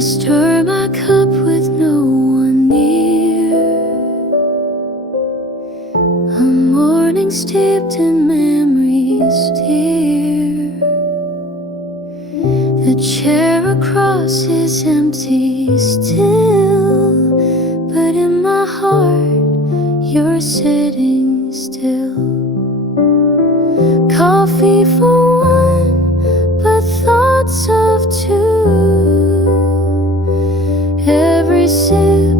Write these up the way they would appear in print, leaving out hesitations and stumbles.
stir my cup with no one near. A morning steeped in memories dear. The chair across is empty still, but in my heart you're sitting still. Coffee for one, but thoughts of two. Every sip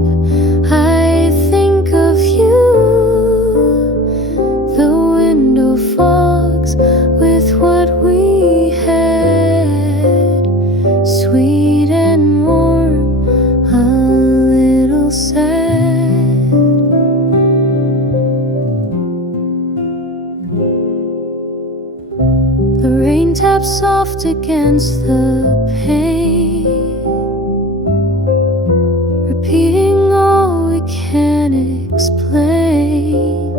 I think of you. The window fogs with what we had, sweet and warm, a little sad. The rain taps soft against the pane, repeating all we can't explain.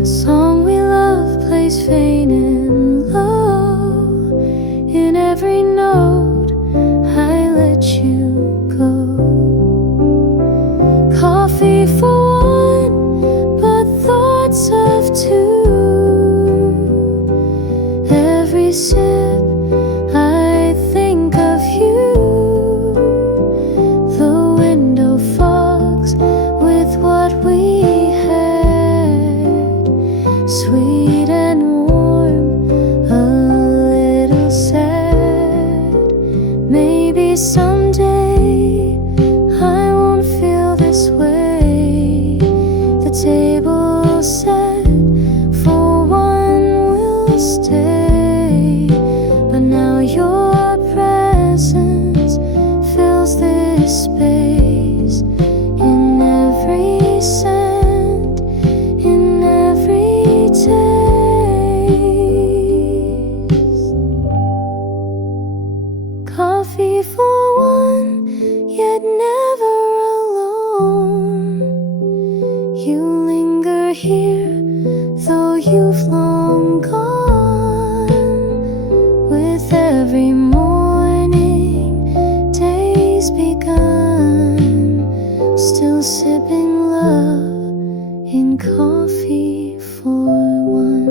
A song we love plays faint and low. In every note I let you go. Coffee for one, but thoughts of two. Every sip I think of you. The window fogs with what we had, sweet and warm, a little sad. Maybe someday I won't feel this way. The table set for one will stay, but now your presence fills this space. In every scent, in every taste. Coffee for one, yet never alone. You linger here, though you've long gone. With every morning, day's begun. Still sipping love in coffee for one.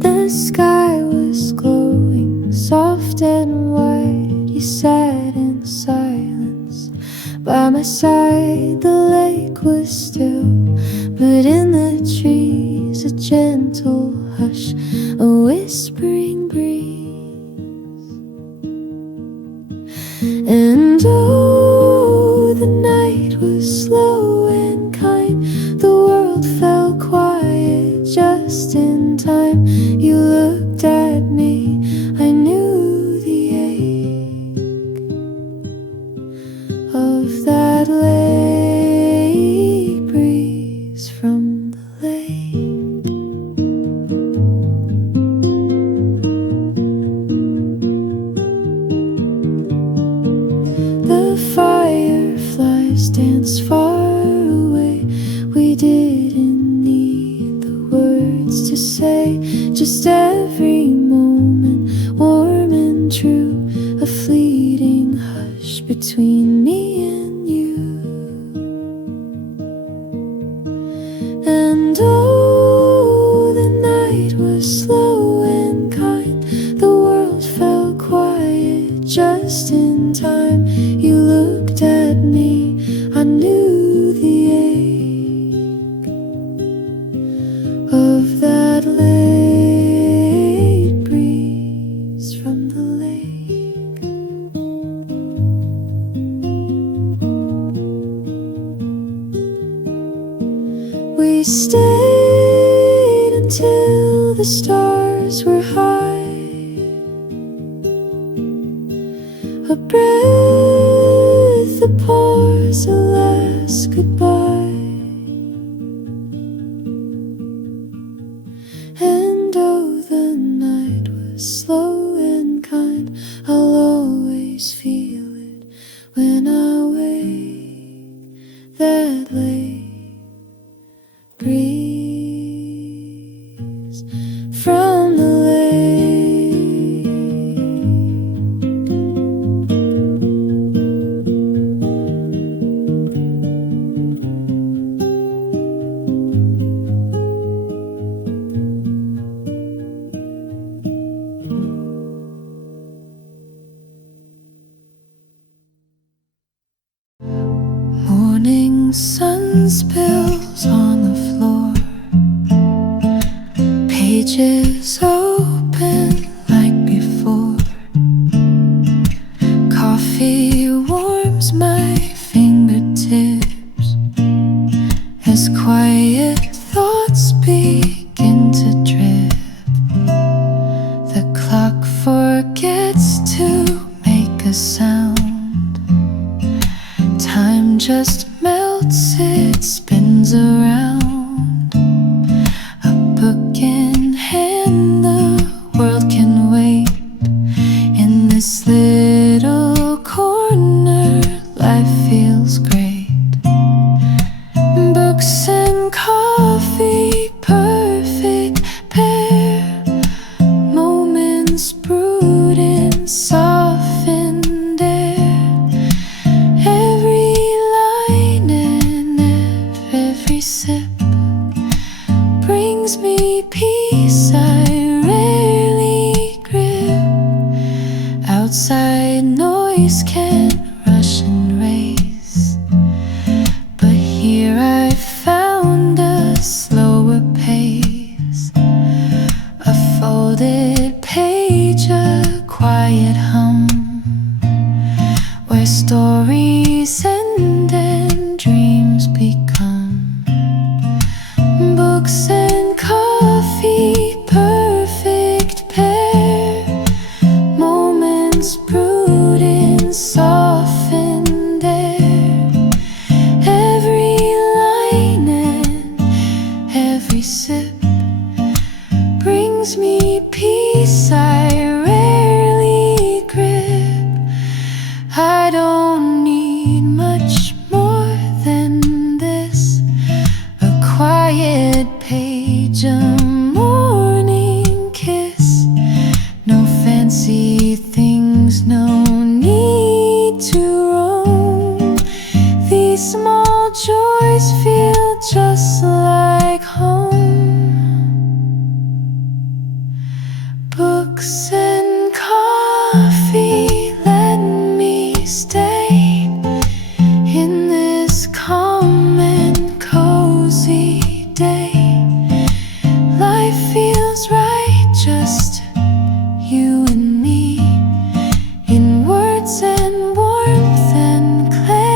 The sky was glowing, soft and white. You sat in silence by my side. The lake was still, but in the trees a gentle hush, a whispering breeze. And oh, the night was slow and kind. The world fell quiet just in time. You looked at me, I knew the ache of that lake breeze from the lake. The fireflies danced far away. We didn't need the words to say, just every moment warm and true, a fleeting hush between me and you. And oh, the night was slow and kind. The world fell quiet just in time. You looked at me, I knew the ache of that late breeze from the lake. We stayed until the stars were high. A breath, a pause, a last goodbye. And oh, the night was slow and kind. spills on the floor. Pages open like before. Coffee warms my fingertips as quiet thoughts begin to drip. The clock forgets to make a sound. Time just melts, it spins around. A book in hand, the world can wait. In this little corner, life feels great. Books and coffee, perfect pair. Moments brewed in softened air. Every line and every sip brings me peace I rarely grip. Outside noise can rush and race, but here I found a slower pace. A folded page, a quiet hum, where stories end and dreams become. Books and coffee, perfect pair. Moments brewed in softened air. Every line and every sip brings me peace I rarely grip. I don't need much more than this. A quiet page, a morning kiss. No fancy things, no need to roam. These small joys feel just like home. Books and coffee, let me stay in this calm and cozy day. Life feels right, just you and me, in words and warmth and clarity.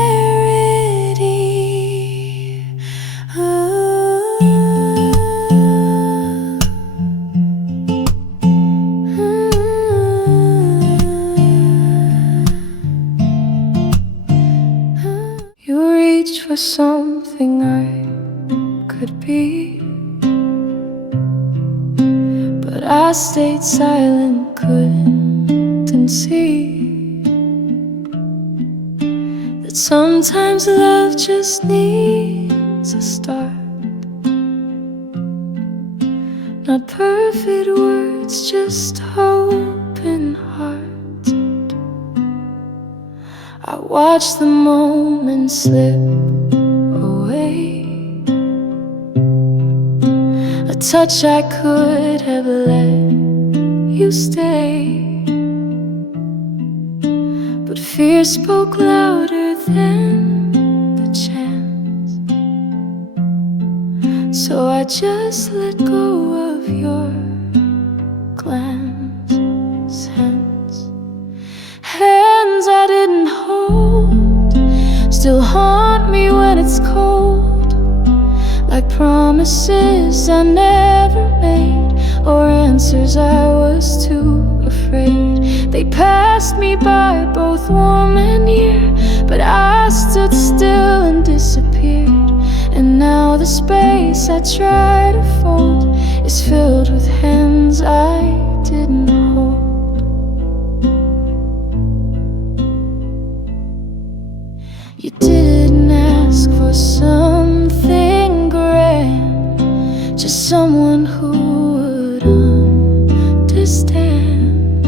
You reach for something I could be, but I stayed silent, couldn't see that sometimes love just needs a start. Not perfect words, just open hearts. I watch the moment slip away. A touch I could have let you stay, but fear spoke louder than the chance. So I just let go of your glance. Hands I didn't hold still haunt me when it's cold, like promises I never made, or answers I was too afraid. They passed me by, both warm and near, but I stood still and disappeared. And now the space I try to fold is filled with hands I didn't hold. You didn't ask for something grand, just someone who would understand.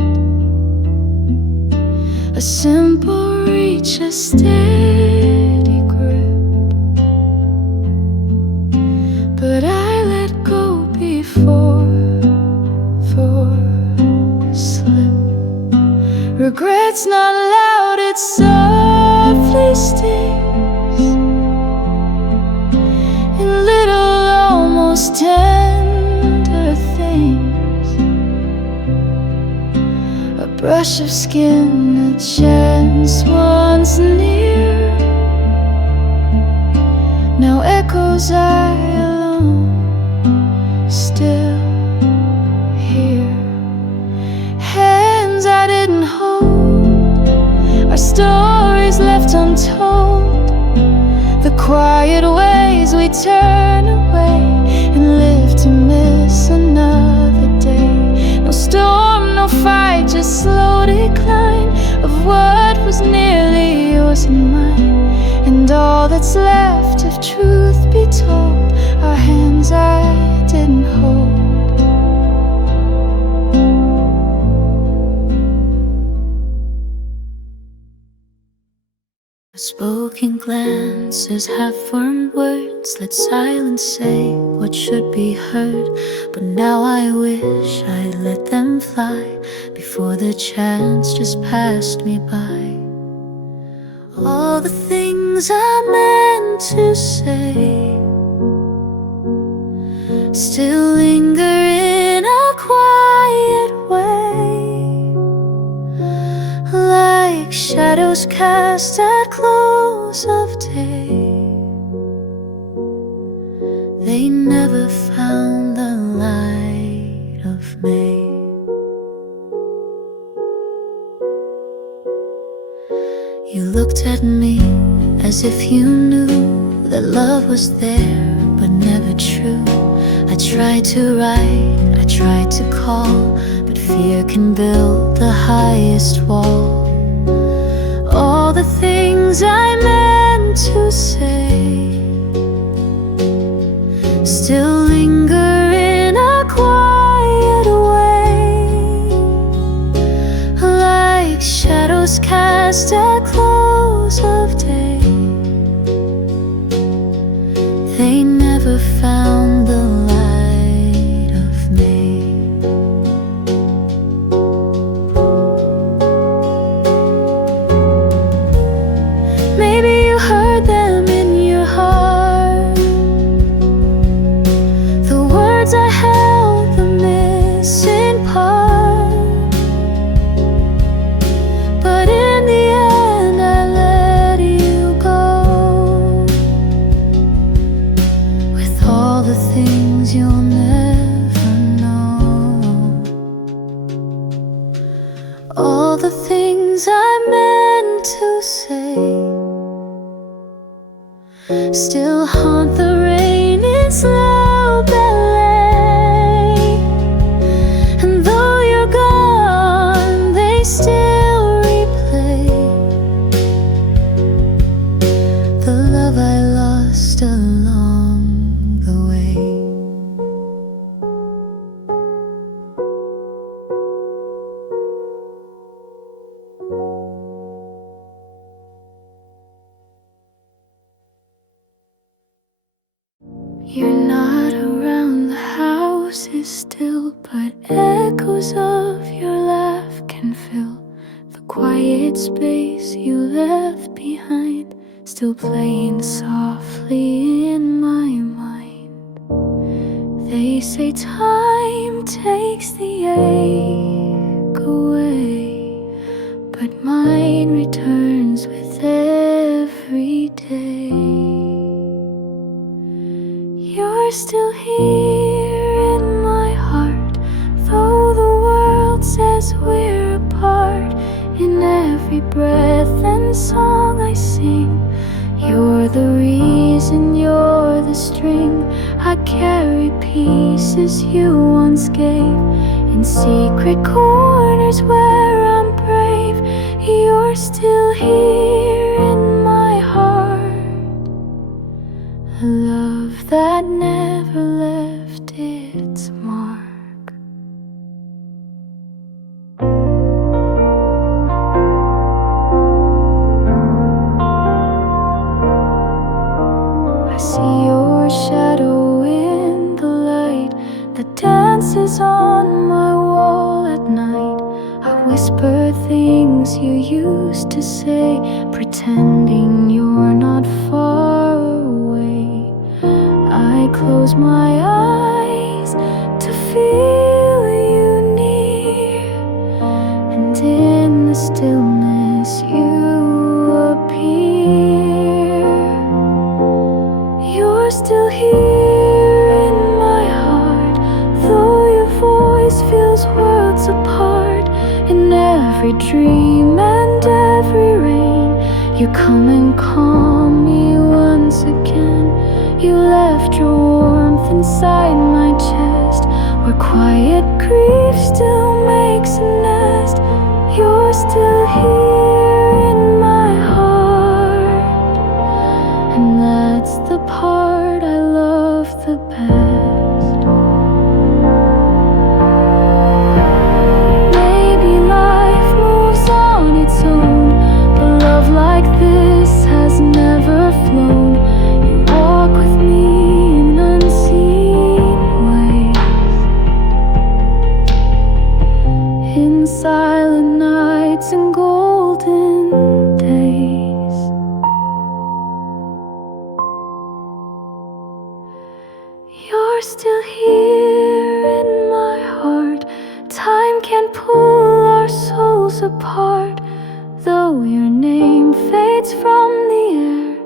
A simple reach, a steady grip, but I let go before slip. Regret's not loud, it softly stings. most tender things, a brush of skin, a chance once near, now echoes I alone still hear. Hands I didn't hold, our stories left untold, the quiet ways we turn away and live to miss another day. No storm, no fight, just slow decline of what was nearly yours and mine. And all that's left, if truth be told, are hands I didn't hold. Spoken glances, half-formed words, let silence say what should be heard. But now I wish I'd let them fly before the chance just passed me by. All the things I meant to say still linger in a quiet way, like shadows cast at close of day. They never found the light of May. You looked at me as if you knew that love was there but never true. I tried to write, I tried to call, but fear can build the highest wall. All the things I meant to say still linger in a quiet way, like shadows cast at close of day. They never found the light of May. Maybe you heard them in your heart, the words I held, the missing part. But in the end I let you go, with all the things you'll never know. All the things I meant to say still haunt the rain in slow ballet. And though you're gone, they still replay the love I lost along the way. You're not around, the house is still, but echoes of your laugh can fill the quiet space you left behind, still playing softly in my mind. They say time takes the ache away, but mine returns with every day. You're still here in my heart, though the world says we're apart. In every breath and song I sing, you're the reason, you're the string. I carry pieces you once gave in secret corners where I'm brave. You're still here in my heart, a love that never left its mark. I see your shadow in the light that dances on my wall at night. I whisper things you used to say, pretending you're not far away. I close my eyes to feel you near, and in the stillness you appear. You're still here in my heart, though your voice feels worlds apart. In every dream and every rain, you come and calm me once again. You left your warmth inside my chest, where quiet grief still makes a nest. You're still here in my heart, and that's the part I love the best. Maybe life moves on its own, but love like this has never flown. You walk with me in unseen ways, in silent nights and golden days. You're still here in my heart. Time can't pull our souls apart, though your name fades from the air.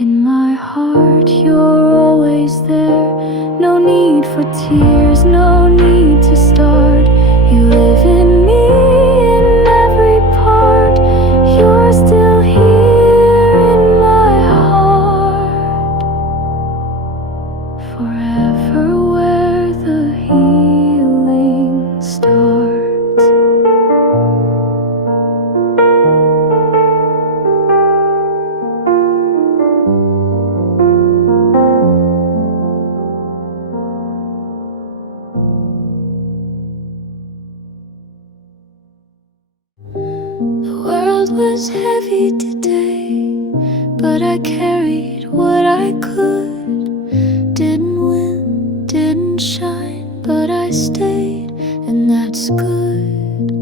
In my heart you're always there. No need for tears, no need to start. You live in me in every part. You're still here in my heart, forever where the healing starts. The world was heavy today, but I carried what I could. Didn't win, didn't shine, but I stayed, and that's good.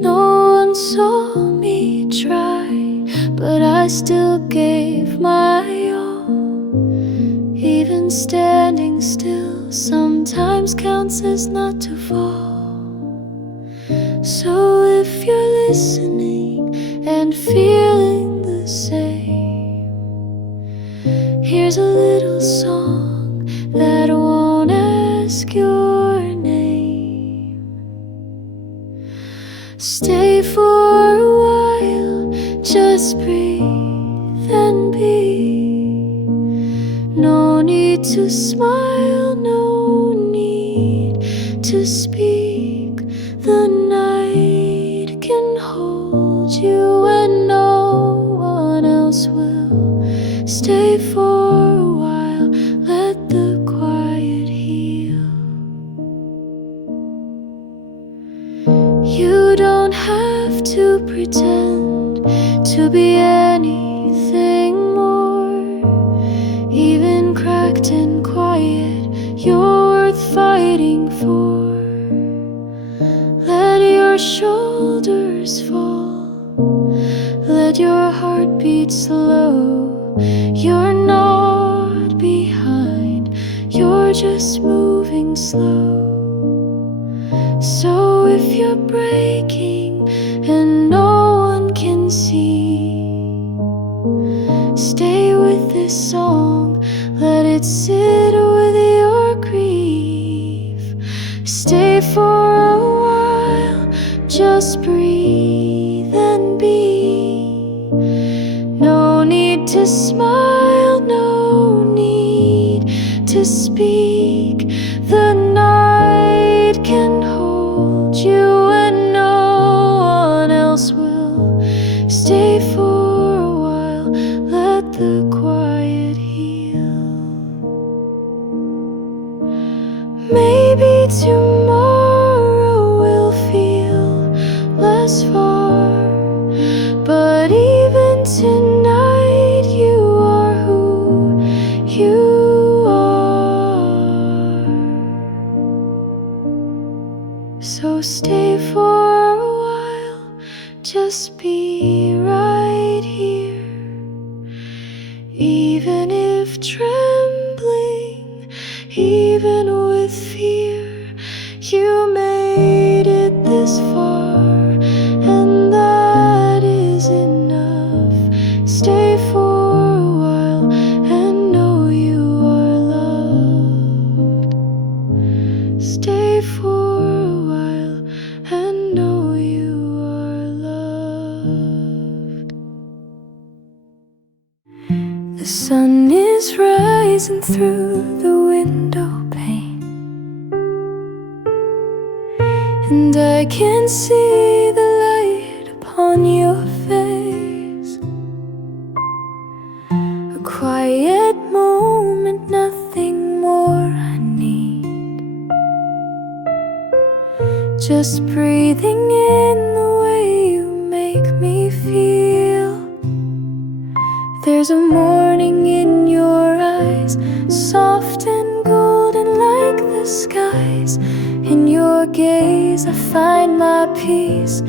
No one saw me try, but I still gave my all. Even standing still sometimes counts as not to fall. So if you're listening and feeling the same, here's a little song that won't ask your name. Stay for a while, just breathe and be. No need to smile, no need to speak. The night can hold you when no one else will. Stay for a while, let the quiet heal. You don't have to pretend to be anything more. Even cracked and quiet, you're worth fighting for. Let your shoulders fall, let your heart beat slow. You're not behind, you're just moving slow. So if you're breaking and no one can see, stay with this song, let it sit with your grief. Stay for a while, just breathe and be. No need to smile, no need to speak. The night can hold you and no one else will. Stay for a while, let the quiet heal. Maybe tomorrow will feel less far, but even tonight you are who you are. So stay for a while, just be right here. Even if trembling Even with fear, you made it this far, and that is enough. Stay for a while and know you are loved. Stay for a while and know you are loved. The sun is rising through the window pane, and I can see the light upon your face. A quiet moment, nothing more I need. Just breathing in the way you make me feel. There's a morning in your eyes, soft and golden like the skies. In your gaze I find my peace,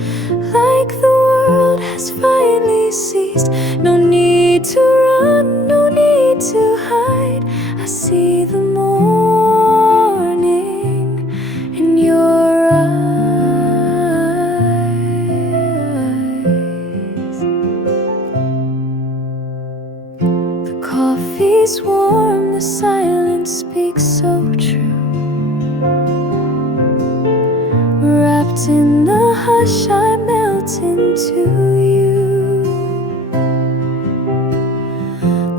like the world has finally ceased. No need to run, no need to hide. I see the morning in your eyes. The coffee's warm, the silence speaks so true. Wrapped in the hush, I melt into you.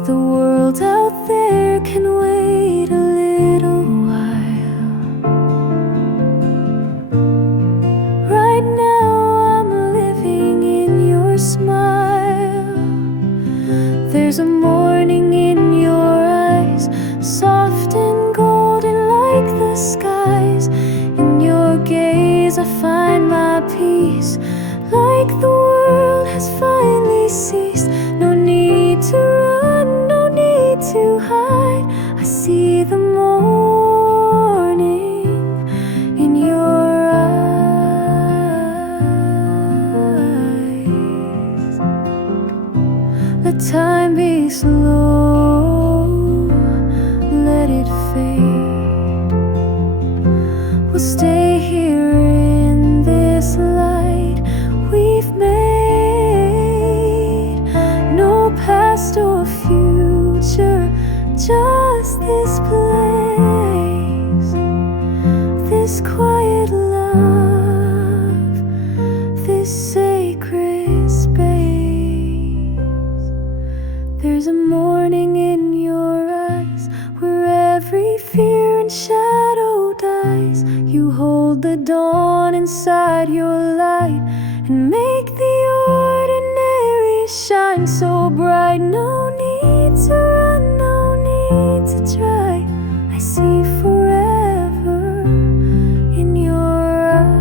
The world out there can wait a little while. Right now I'm living in your smile. There's a morning in your eyes, soft and golden like the skies. In your gaze I find my peace, like the world has finally ceased. No need to run, no need to hide. I see the morning in your eyes. Let time be slow, let it fade. We'll stay here in this light we've made. No past or future, just this place. This quiet love, this sacred space. There's a morning in your eyes where every fear and shadow dies. You hold the dawn inside your light and make the ordinary shine so bright. No need to run, no need to try. I see forever in your eyes.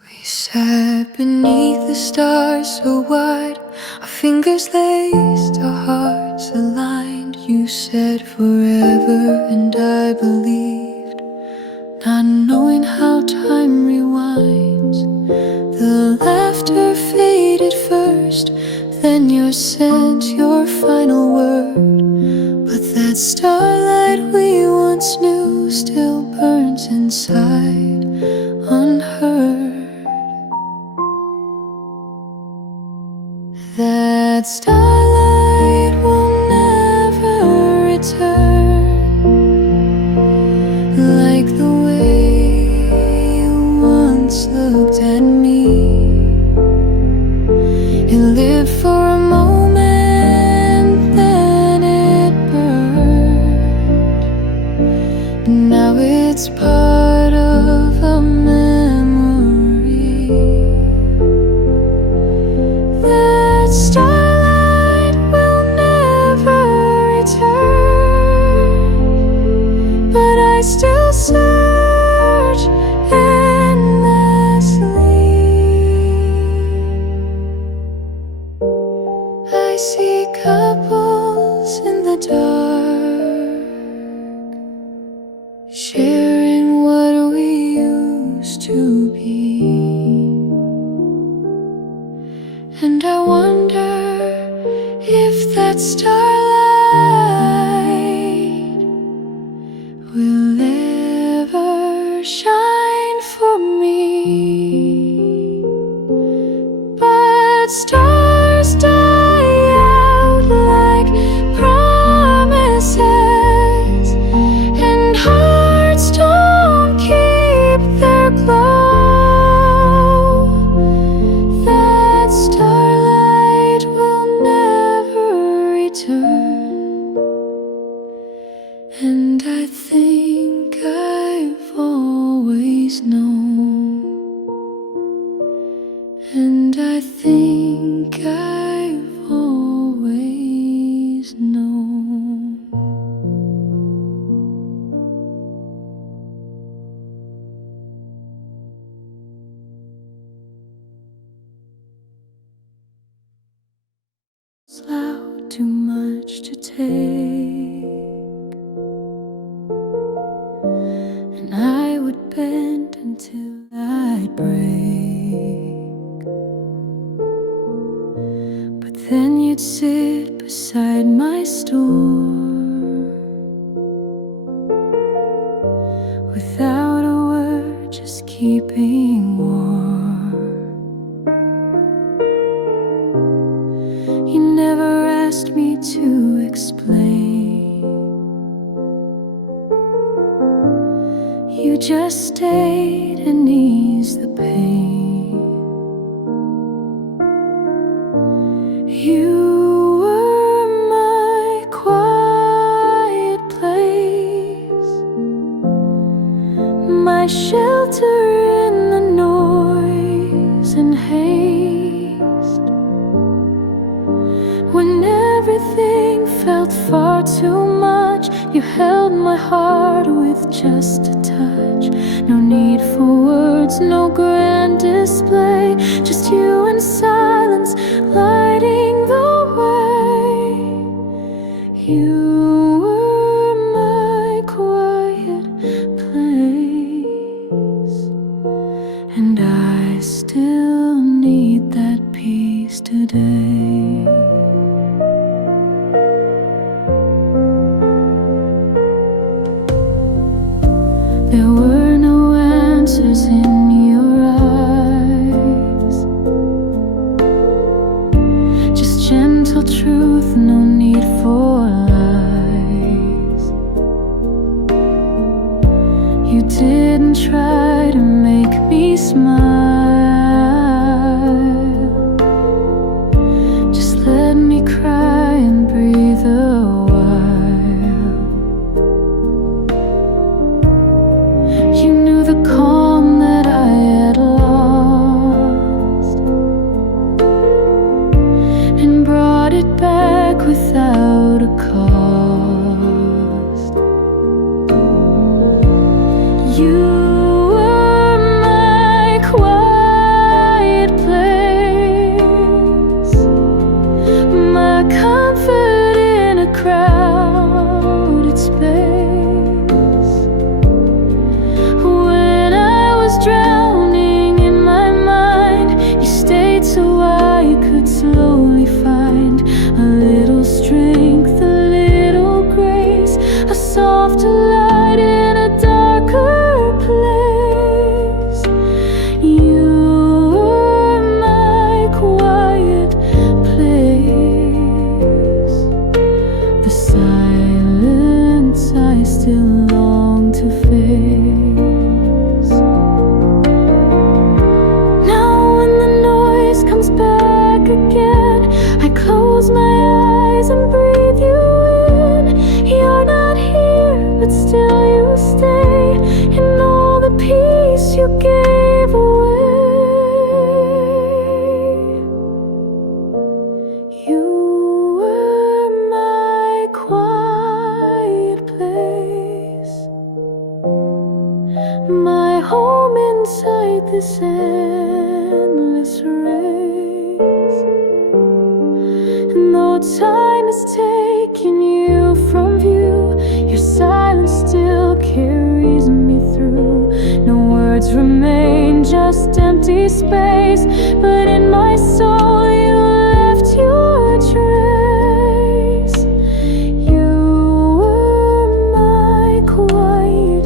We sat beneath the stars so wide, our fingers laced, our hearts aligned. You said forever and I believed, not knowing how time rewinds. The laughter faded first, then your scent, your final word. But that starlight we once knew still burns inside, unheard. That starlight will never return, like the way you once looked at me. It lived for a moment, then it burned. Now it's part of a memory. That starlight will never return, but I still search endlessly. I see couples in the dark, sharing what we used to be. And I think I've always known, and I think I've always known. It's loud, too much to take, and I would bend until I'd break. But then you'd sit beside my store, without a word, just keeping warm. You never asked me to explain, you just stayed and eased the pain. You were my quiet place, my shelter in the noise and haste. When everything felt far too much, you held my heart with just a touch. No need for words, no grand display, just you in silence, lighting the way. You were my quiet place, and I still need that peace today. There were no answers in your eyes, just gentle truth, no need for lies. You didn't try to make me smile, just let me cry and breathe a while. You knew the calm that I had lost, and brought it back without a cost. You were my quiet place, my comfort in a crowded space. When I was drowning in my mind, you stayed so I could slowly find a little strength, a little grace, a softer light in a darker place. You were my quiet place, the silence I still long to face. Now when the noise comes back again, I close my eyes and breathe you in. You're not here, but still you stay in all the peace you gave away. You were my quiet place, my home inside this endless race. And though time has taken you from view, your silence still carries me through. No words remain, just empty space, but in my soul you left your trace. You were my quiet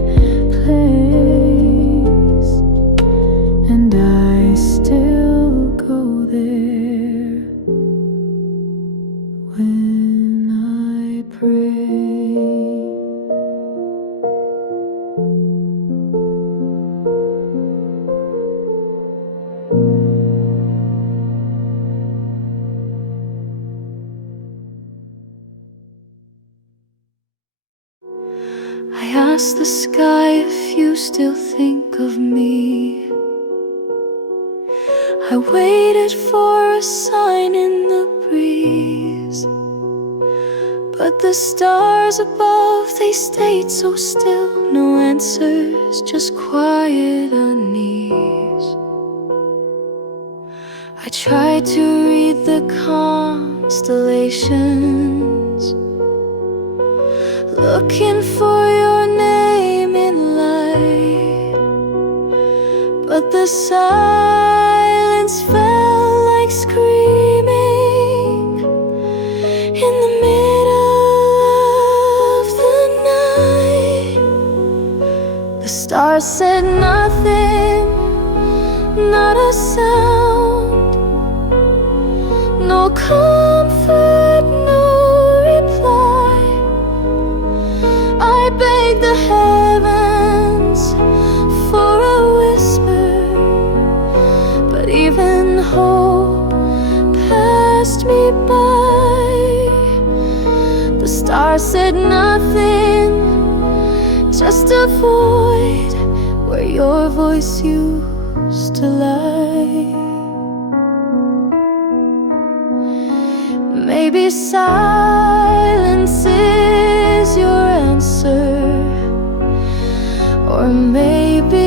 place, and I still go there when I pray. ask the sky if you still think of me. I waited for a sign in the breeze, but the stars above, they stayed so still. No answers, just quiet unease. I tried to read the constellations, looking for your name in light, but the silence felt like screaming in the middle of the night. The stars said nothing, not a sound, no comfort, no reply. I begged the heavens for a whisper, but even hope passed me by. The stars said nothing, just a void where your voice used to lie. Maybe silence is your answer, or maybe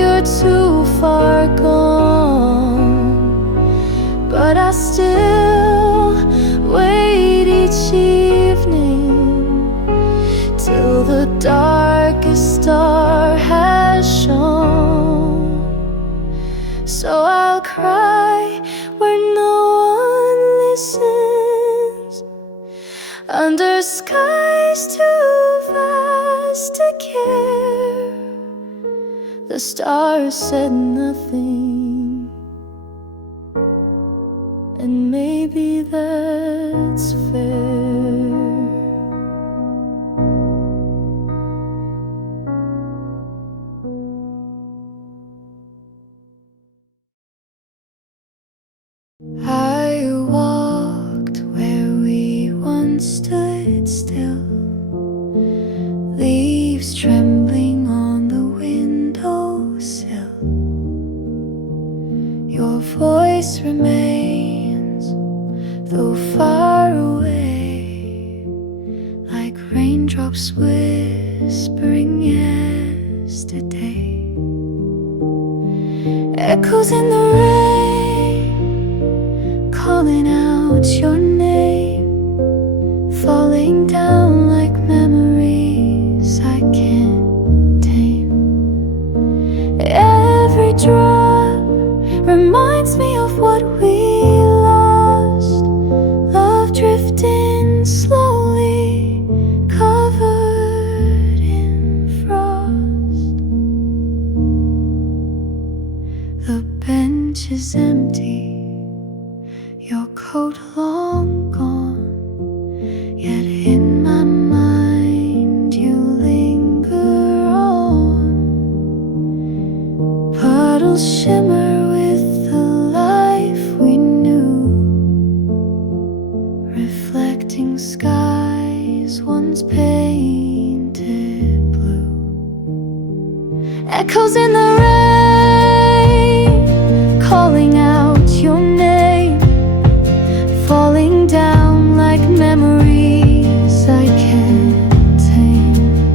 you're too far gone. But I still wait each evening till the darkest star has shone. So I'll cry where no one listens, under skies too vast to care. The stars said nothing, and maybe that's fair. I walked where we once stood still, leaves trembling on the windowsill. Your voice remains, though far away, like raindrops whispering yesterday. Echoes in the rain, calling out your name, falling down like memories I can't tame. Every drop reminds me of what we lost, love drifting slowly, covered in frost. The bench is empty, your coat long gone, yet in my mind you linger on. Puddles shimmer with the life we knew, reflecting skies once painted blue. Echoes in the rain, calling out your name, falling down like memories I can't tame.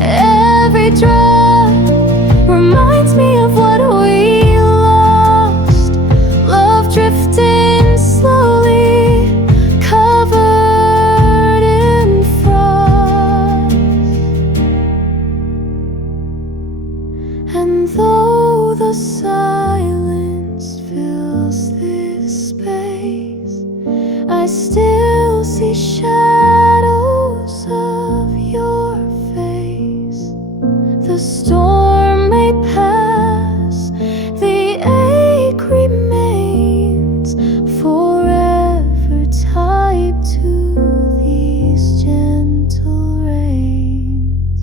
Every drop reminds me of what we lost, love drifting slowly, covered in frost. And though the silence fills this space, I still see shadows of your face. The storm may pass, the ache remains, forever tied to these gentle rains.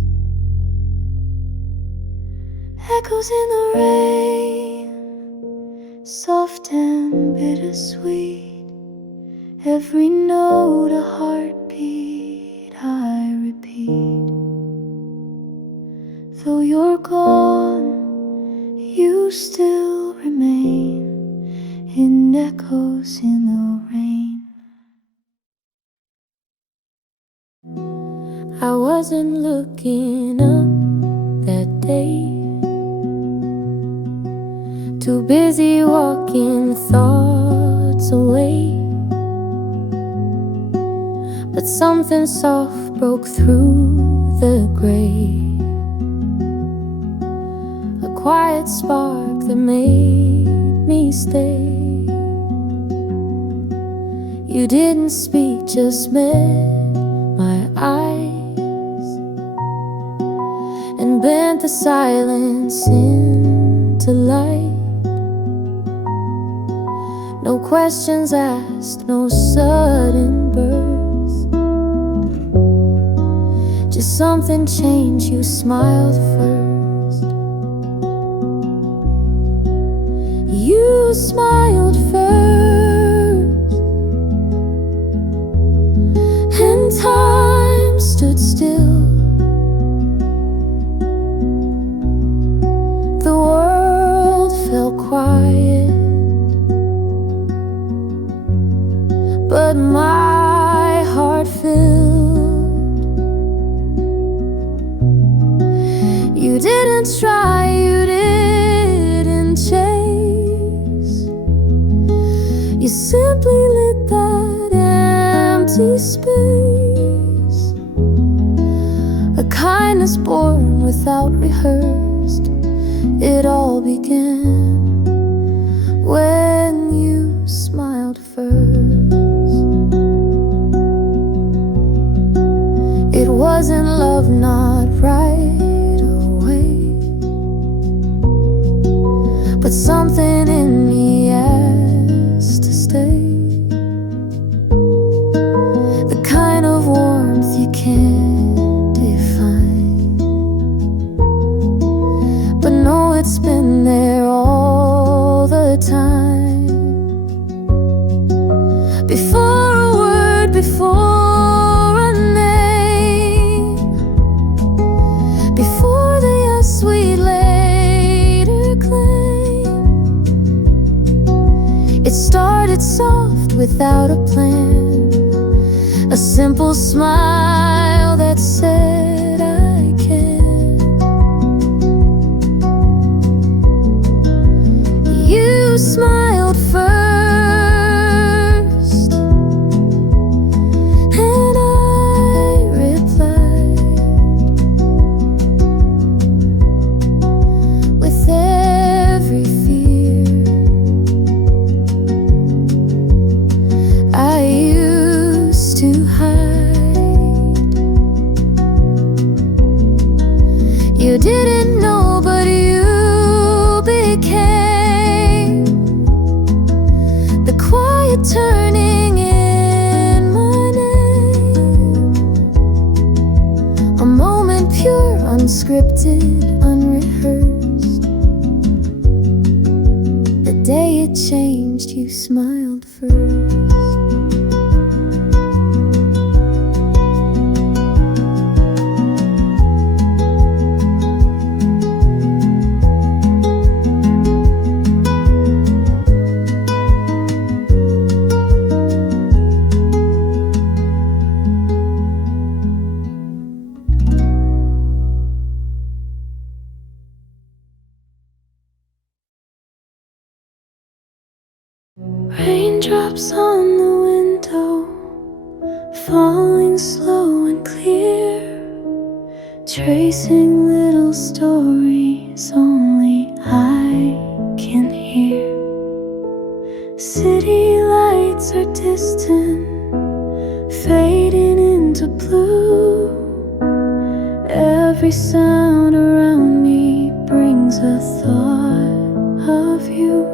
Echoes in the rain, soft and bittersweet, every note a heartbeat I repeat. still remain in echoes in the rain. I wasn't looking up that day, too busy walking thoughts away. But something soft broke through the gray, a quiet spark that made me stay. You didn't speak, just met my eyes and bent the silence into light. No questions asked, no sudden birth, just something changed. You smiled first. You smiled first, and time stood still. The world fell quiet, but my heart filled. You didn't try, you didn't chase, you simply lit that empty space. A kindness born without rehearsed. It all began when you smiled first. It wasn't love, not right away, but something in me asked to stay. The kind of warmth you can't define, but know it's been there all the time. Before a word, before a name, before the yes we later claim. It started soft without a plan, a simple smile that said I can. You smiled first, and I replied with every fear I used to hide. You didn't know, but you became the quiet turning in my name. A moment pure, unscripted, unrehearsed. The day it changed, you smiled first. Raindrops on the window, falling slow and clear, tracing little stories only I can hear. City lights are distant, fading into blue. Every sound around me brings a thought of you.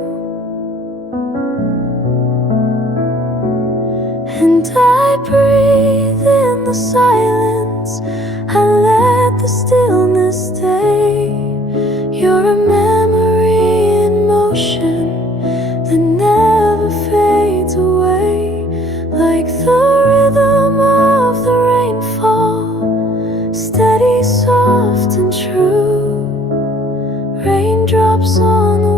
And I breathe in the silence, I let the stillness stay. You're a memory in motion that never fades away, like the rhythm of the rainfall, steady, soft and true. Raindrops on the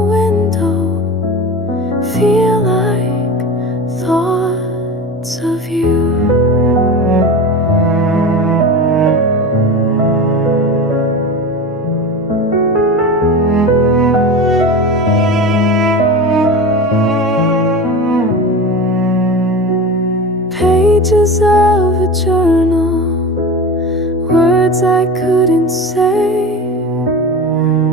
words I couldn't say.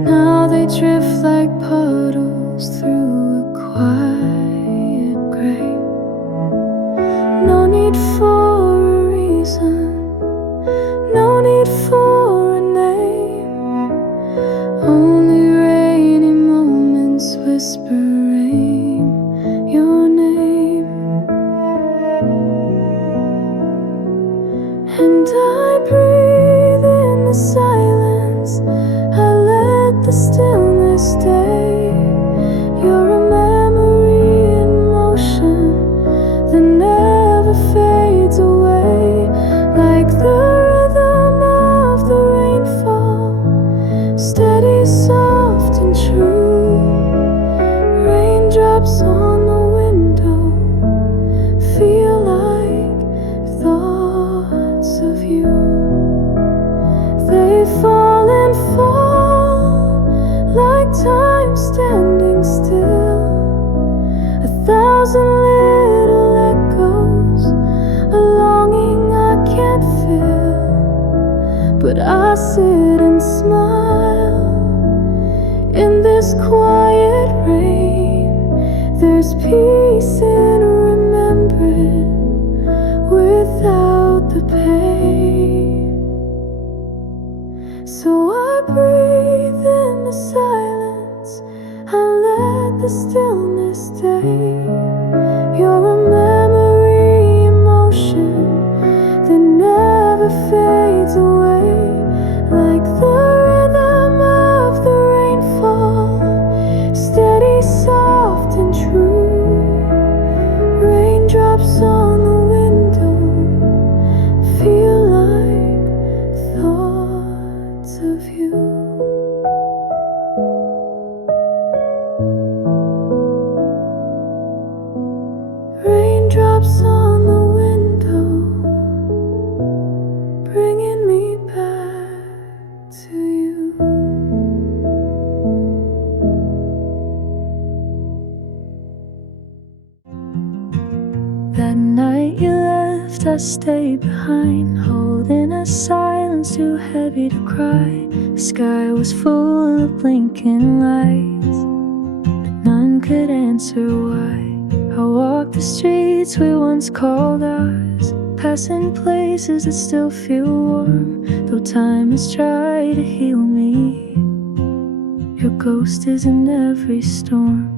Now they drift like puddles through a quiet grave. No need for a reason, no need for a name. Only rainy moments whispering your name. And I breathe in the silence, I let the stillness stay. You're a memory in motion that never fades away. Like the rhythm of the rainfall, steady, soft and true. Raindrops on the window feel like thoughts of you. They fall and fall like time standing still. 1,000 little echoes, a longing I can't feel. But I sit and smile in this quiet rain. There's peace in remembering without the pain. So I breathe in the silence, I let the stillness stay. You're a memory in motion that never fades away. Like the rhythm of the rainfall, steady, soft and true. Raindrops on the window feel like thoughts of you. Raindrops on the window, bringing me back to you. That night you left, I stayed behind, holding a silence too heavy to cry. The sky was full of blinking lights, but none could answer why. I walked the streets we once called ours, passing places that still feel warm. Though time has tried to heal me, your ghost is in every storm.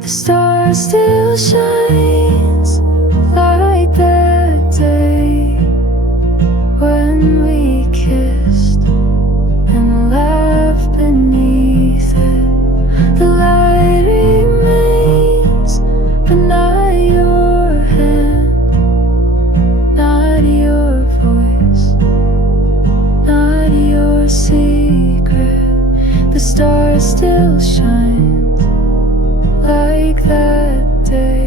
The star still shines like that day when we kissed and laughed beneath it. The light remains, but not your hand, not your voice, not your secret. The star still shines like that day.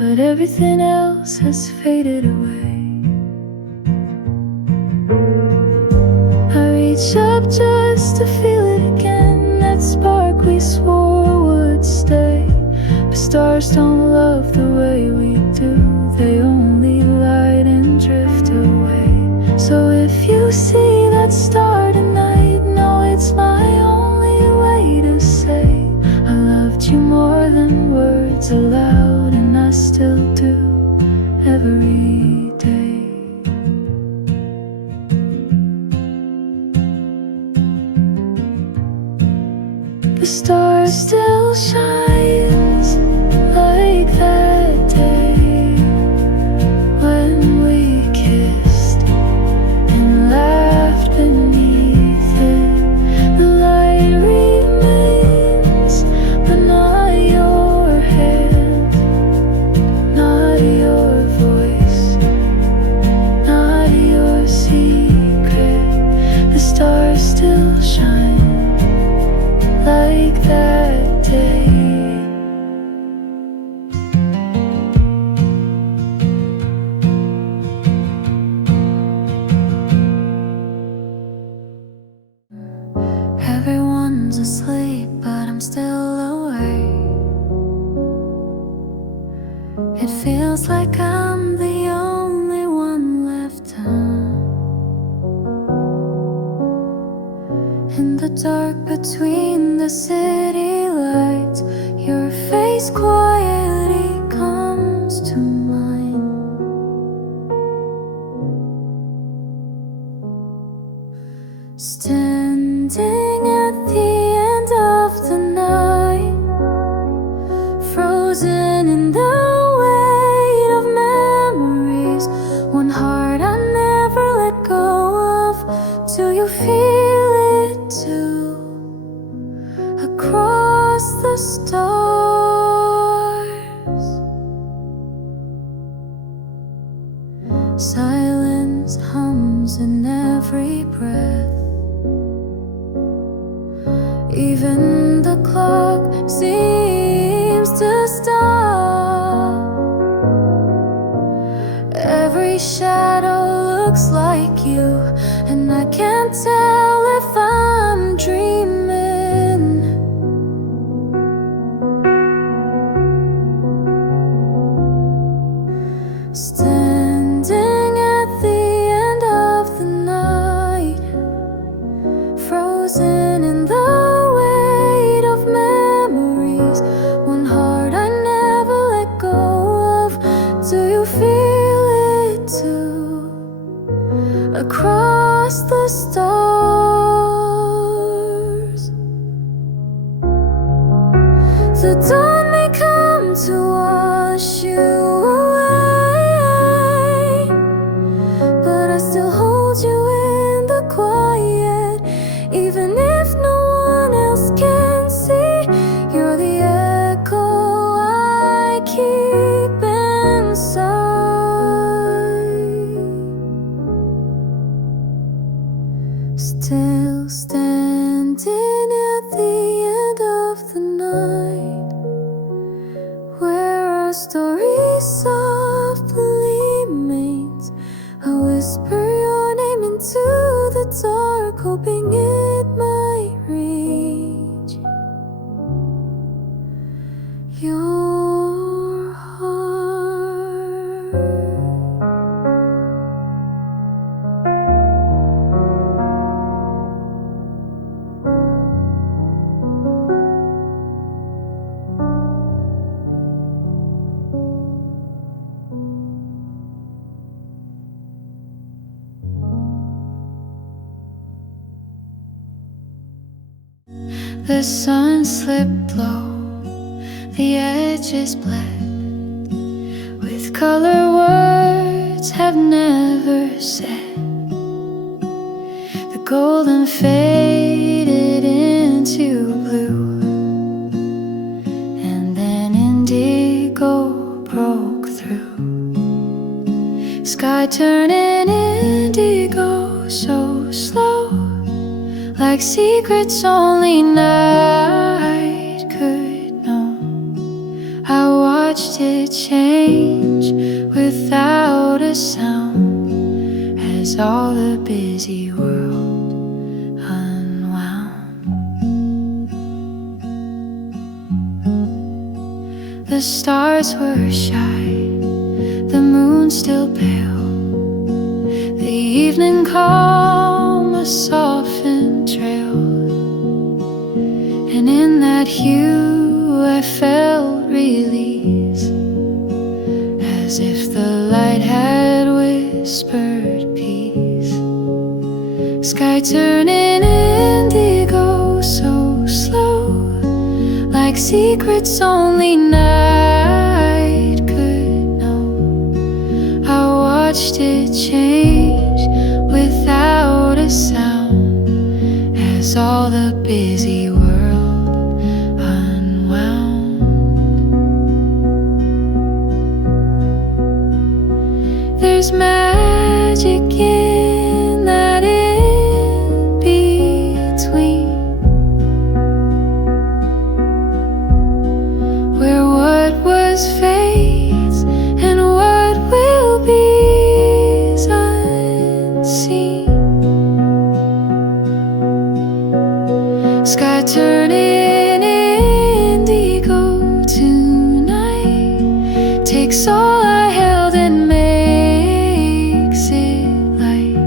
But everything else has faded away. I reach up just to feel it again, that spark we swore would stay. But stars don't love the way we do, they only light and drift away. So if you see that star tonight, know it's my only way to say I loved you more than words aloud, and I still do every day. The star still shines like that day Silence hums in every breath. Even the clock seems to stop. Every shadow looks like you, and I can't tell if I'm dreaming. Standing at the end of the night, frozen in the weight of memories, one heart I never let go of. Do you feel it too? Across the stars, the dawn may come to wash you away, but I still hold you in the quiet. Even if no one else can see, you're the echo I keep inside. Still standing at the end of the night, where our story softly remains. I whisper your name into the dark, hoping it might reach your heart. The sun slipped low, the edges bled with color words have never said. The golden faded into blue, and then indigo broke through. Sky turning indigo so slow, like secrets only night could know. I watched it change without a sound as all the busy world unwound. The stars were shy, the moon still pale, the evening calm a softened trail, and in that hue I felt release, as if the light had whispered peace. Sky turning indigo so slow, like secrets only night could know. I watched it change without a sound as all the busy world unwound. There's magic in that in between, where what was fades and what will be is unseen. Sky turning indigo tonight takes all I held and makes it light.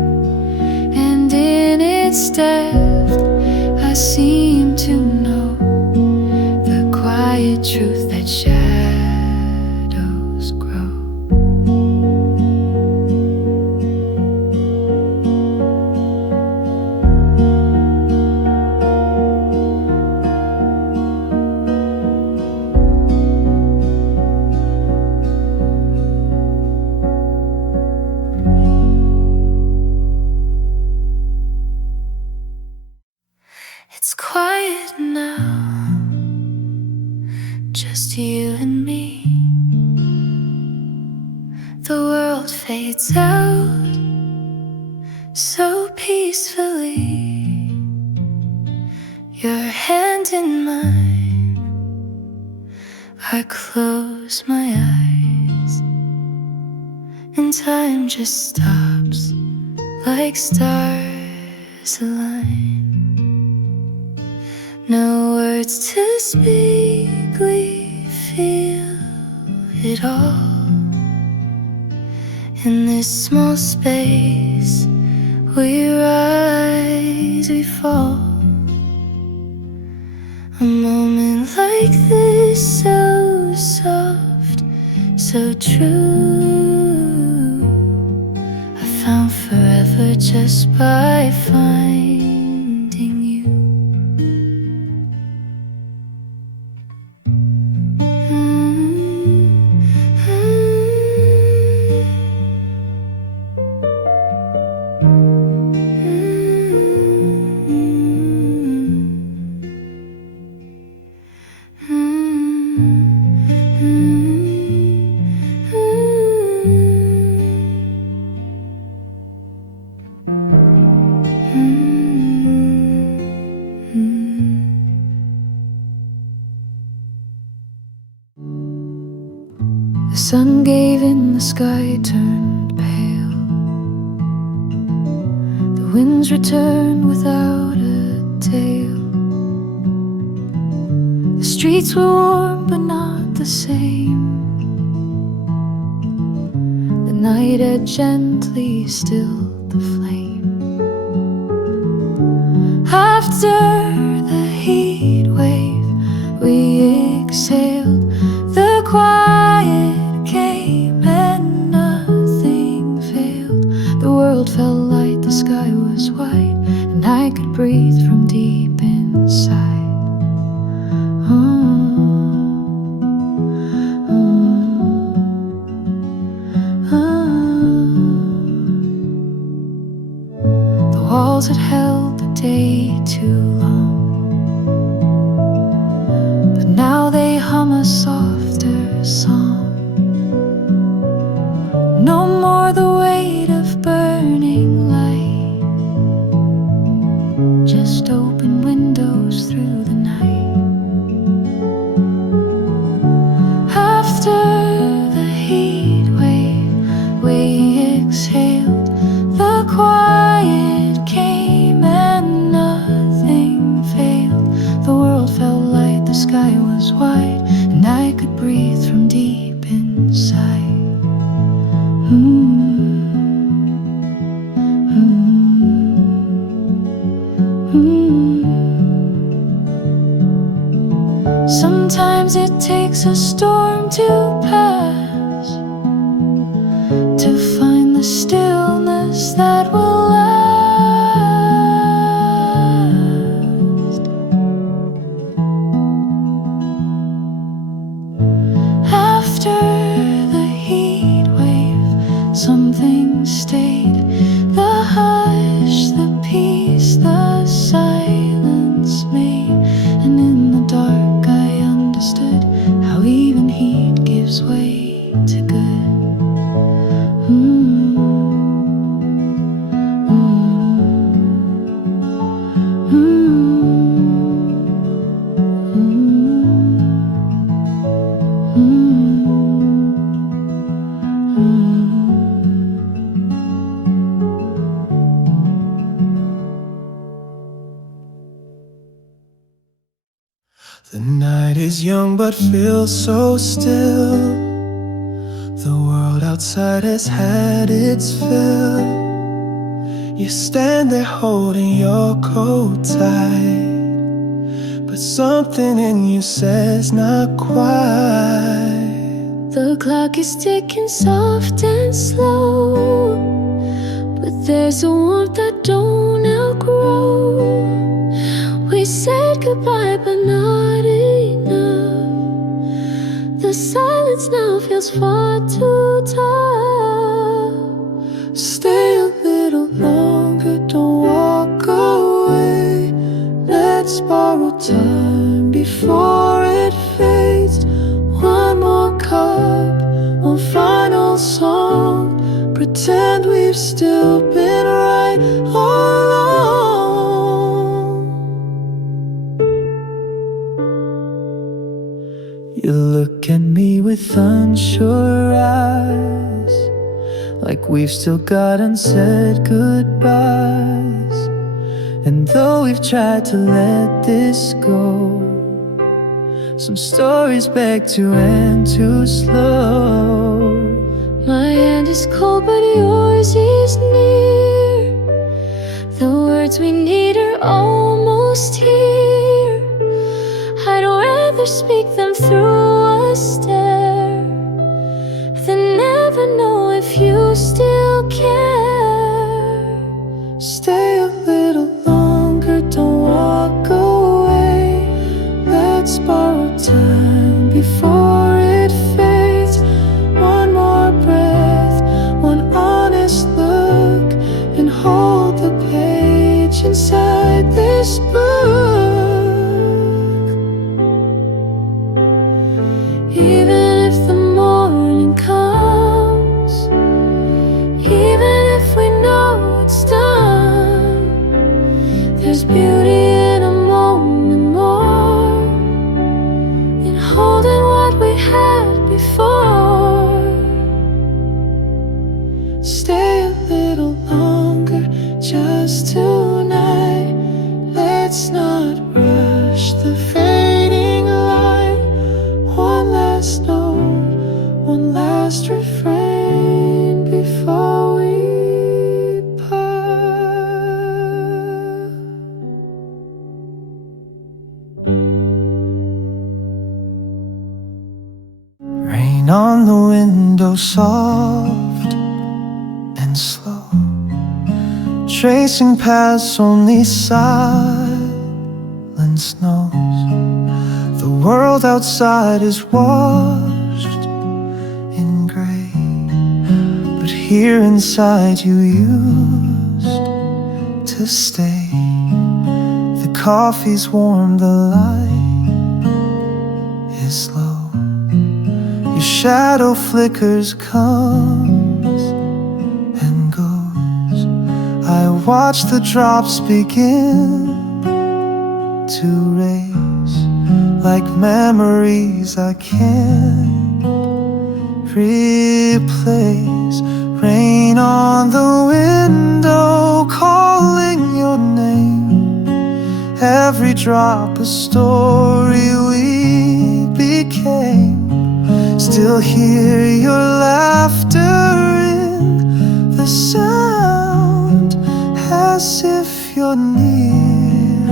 the world fades out so peacefully. Your hand in mine, I close my eyes, and time just stops like stars align. No words to speak, we feel it all. In this small space, we rise, we fall. A moment like this, so soft, so true, I found forever just by finding you. The sun gave in, the sky turned pale. The winds returned without a tail. The streets were warm but not the same. The night had gently stilled the flame. After the heat wave, we exhaled. The quiet came and nothing failed. The world felt light, the sky was white, and I could breathe from deep inside. The walls had held the day too long, but now they hum a softer song. No more the weight of burning light, just open windows through the night. After the heat wave, we exhaled. The quiet came and nothing failed. The world felt light, the sky was white, and I could breathe from deep inside. Sometimes it takes a storm to pass to find the stillness that will last. After the heat wave, something stayed. The hush, the peace, the silence made. And in the dark I understood how even heat gives way to good. The night is young but feels so still. The world outside has had its fill. You stand there holding your coat tight, but something in you says not quite. The clock is ticking soft and slow, but there's a warmth I don't outgrow. We said goodbye but not enough. The silence now feels far too tough. Stay a little longer, don't walk away. Let's borrow time before it fades. One more cup, one final song. pretend we've still been right all along. You look at me with unsure eyes, like we've still got unsaid goodbyes. And though we've tried to let this go, some stories beg to end too slow. My hand is cold but yours is near. The words we need are almost here. I'd rather speak them through a stare than never know if you still care. Stay a little longer, don't walk away. Let's borrow time before it fades. One more breath, one honest look, and hold the page inside this book. Even if the morning comes, even if we know it's done, there's beauty in a moment more, in holding what we had before. Stay a little longer, just tonight. Let's not rush the fading light. One last note, one last refrain before we part. Rain on the window, soft and slow, tracing paths only silence knows. The world outside is washed in gray, but here inside you used to stay. The coffee's warm, the light is low. Your shadow flickers, comes and goes. I watch the drops begin to race, like memories I can't replace. Rain on the window, calling your name. Every drop a story we became. Still hear your laughter in the sound, as if you're near,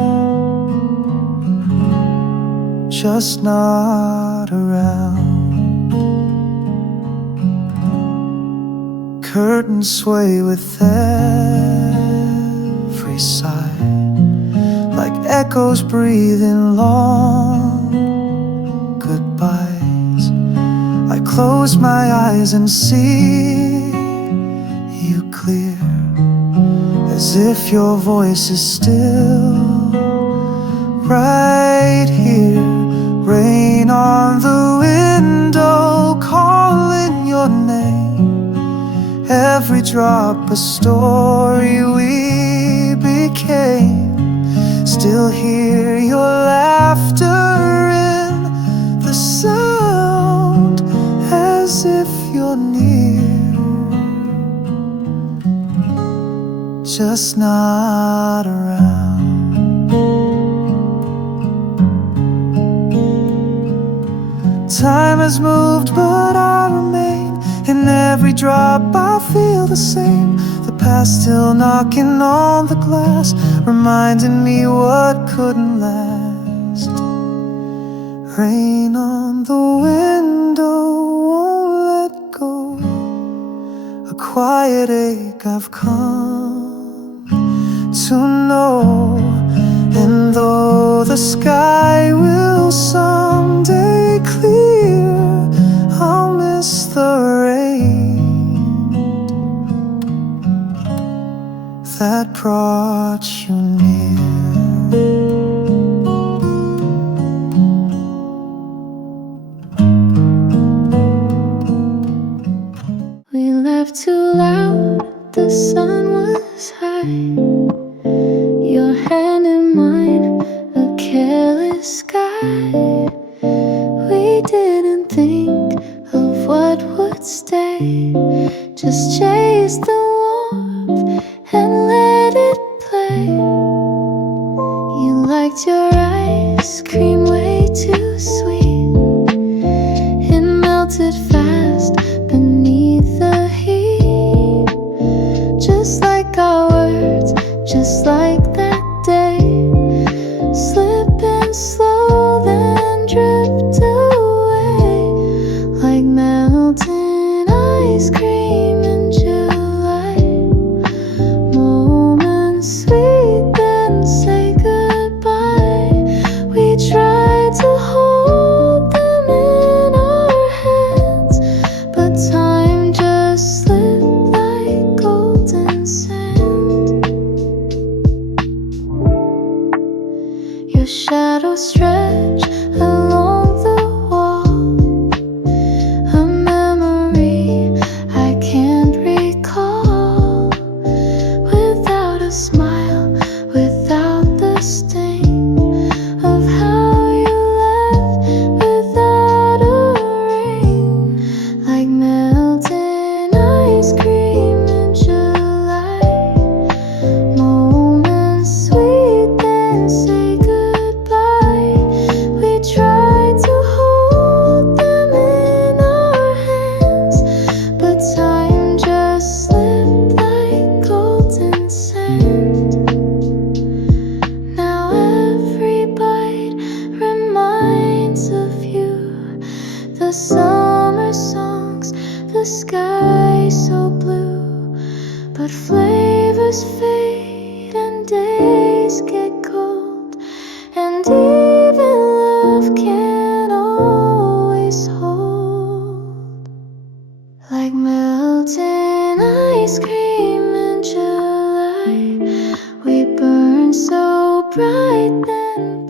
just not around. Curtains sway with every sigh, like echoes breathing long goodbyes. I close my eyes and see you clear, as if your voice is still right here. Rain on the window, calling your name. Every drop a story we became. Still hear your laughter in the sound, as if you're near, just not around. Time has moved, but I remain. In every drop I feel the same. The past still knocking on the glass, reminding me what couldn't last. Rain on the window, won't let go. A quiet ache I've come to know. And though the sky will someday clear, I'll miss the rain that brought you near. We laughed too loud, the sun was high. Your hand in mine, a careless sky. We didn't think of what would stay. Just chase the warmth and let it play. You liked your ice cream way too sweet. It melted fast beneath the heat. Just like our words, just like that day. Slipping slow, then drift away. Like melting ice cream in July. Moments sweet, then say goodbye. We tried to hold them in our hands, but time just slipped like golden sand. Your shadow stretched along the wall, a memory I can't recall. Without a smile, without the sting of how you left without a ring. Like melting ice cream in July. Moments sweet, then say goodbye. We tried to hold them in our hands, but time just slipped like golden sand. Now every bite reminds of you. The summer songs, the sky so blue. But flavors fade and days get cold, and even love can't always hold. Like melting ice cream in July. We burn so bright then